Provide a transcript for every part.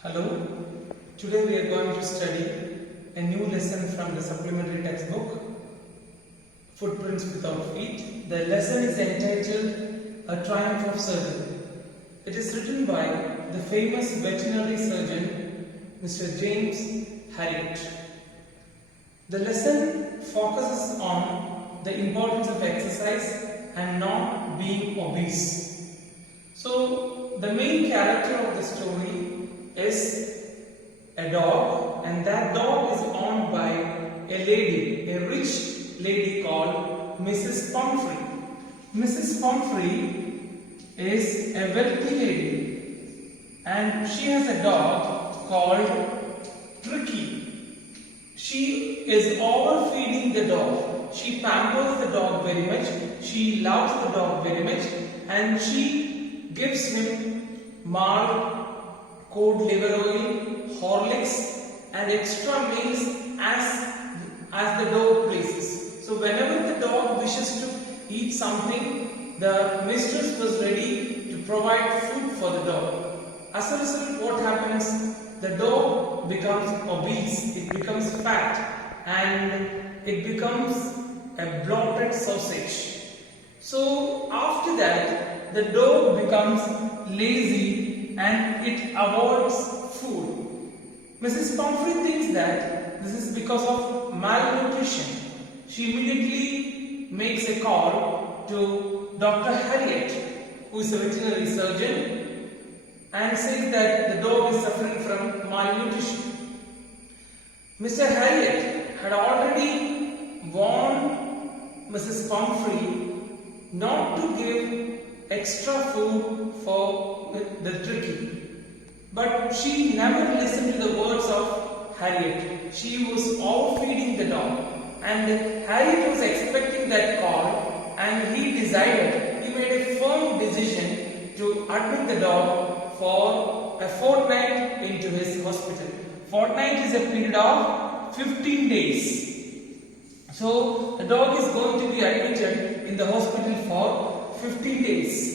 Hello, today we are going to study a new lesson from the supplementary textbook, Footprints Without Feet. The lesson is entitled A Triumph of Surgery. It is written by the famous veterinary surgeon, Mr. James Harriet. The lesson focuses on the importance of exercise and not being obese. So, the main character of the story is a dog, and that dog is owned by a lady, a rich lady called Mrs. Pumphrey. Mrs. Pumphrey is a wealthy lady and she has a dog called Tricky. She is overfeeding the dog. She pampers the dog very much. She loves the dog very much, and she gives him marl, cod liver oil, Horlicks and extra meals as the dog pleases. So whenever the dog wishes to eat something, the mistress was ready to provide food for the dog. As a result, what happens? The dog becomes obese, it becomes fat, and it becomes a bloated sausage. So after that, the dog becomes lazy and it avoids food. Mrs. Pumphrey thinks that this is because of malnutrition. She immediately makes a call to Dr. Harriet, who is a veterinary surgeon, and says that the dog is suffering from malnutrition. Mr. Harriet had already warned Mrs. Pumphrey not to give extra food for the Tricky, but she never listened to the words of Harriet. She was overfeeding the dog, and Harriet was expecting that call, and he made a firm decision to admit the dog for a fortnight into his hospital. Fortnight is a period of 15 days. So the dog is going to be admitted in the hospital for 15 days.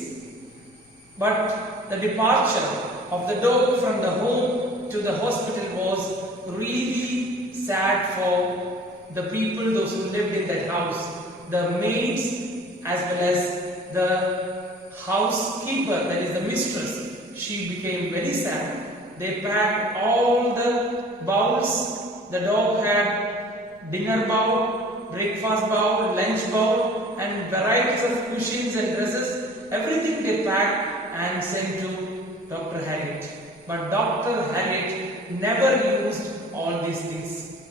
But the departure of the dog from the home to the hospital was really sad for the people, those who lived in that house, the maids as well as the housekeeper, that is the mistress. She became very sad. They packed all the bowls. The dog had dinner bowl, breakfast bowl, lunch bowl, and varieties of cushions and dresses. Everything they packed and sent to Dr. Harriet. But Dr. Harriet never used all these things.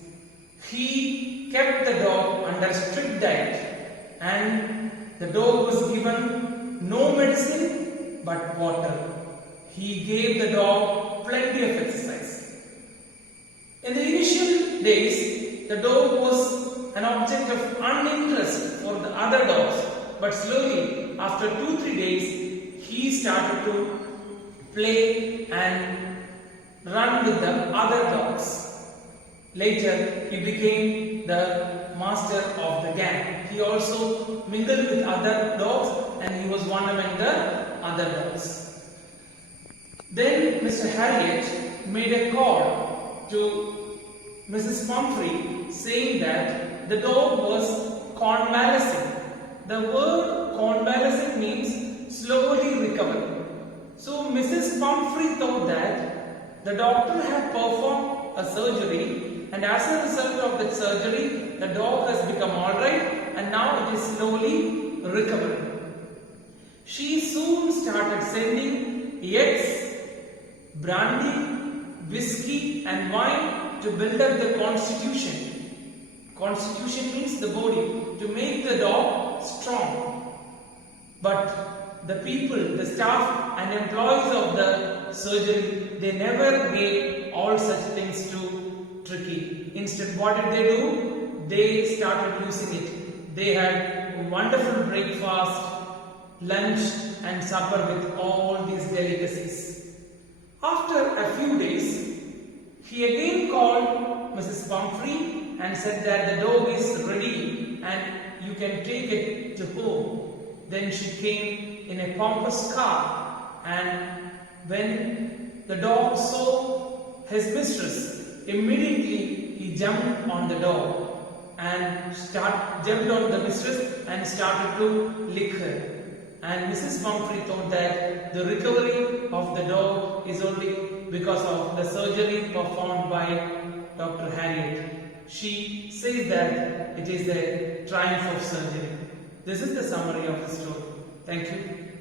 He kept the dog under strict diet, and the dog was given no medicine but water. He gave the dog plenty of exercise. In the initial days, the dog was an object of uninterest for the other dogs, but slowly, after 2-3 days, he started to play and run with the other dogs. Later, he became the master of the gang. He also mingled with other dogs, and he was one among the other dogs. Then Mr. Harriet made a call to Mrs. Pumphrey saying that the dog was convalescing. The word convalescing means slowly recovering. So Mrs. Pumphrey thought that the doctor had performed a surgery, and as a result of that surgery, the dog has become alright and now it is slowly recovering. She soon started sending eggs, brandy, whiskey and wine to build up the constitution. Constitution means the body, to make the dog strong. But the people, the staff and employees of the surgery, they never gave all such things to Tricky. Instead, what did they do? They started using it. They had wonderful breakfast, lunch and supper with all these delicacies. After a few days, he again called Mrs. Pumphrey and said that the dog is ready and you can take it to home. Then she came in a pompous car, and when the dog saw his mistress. Immediately he jumped on the dog and jumped on the mistress and started to lick her. And Mrs. Pumphrey thought that the recovery of the dog is only because of the surgery performed by Dr. Harriet. She says that it is a triumph of surgery. This is the summary of the story. Thank you.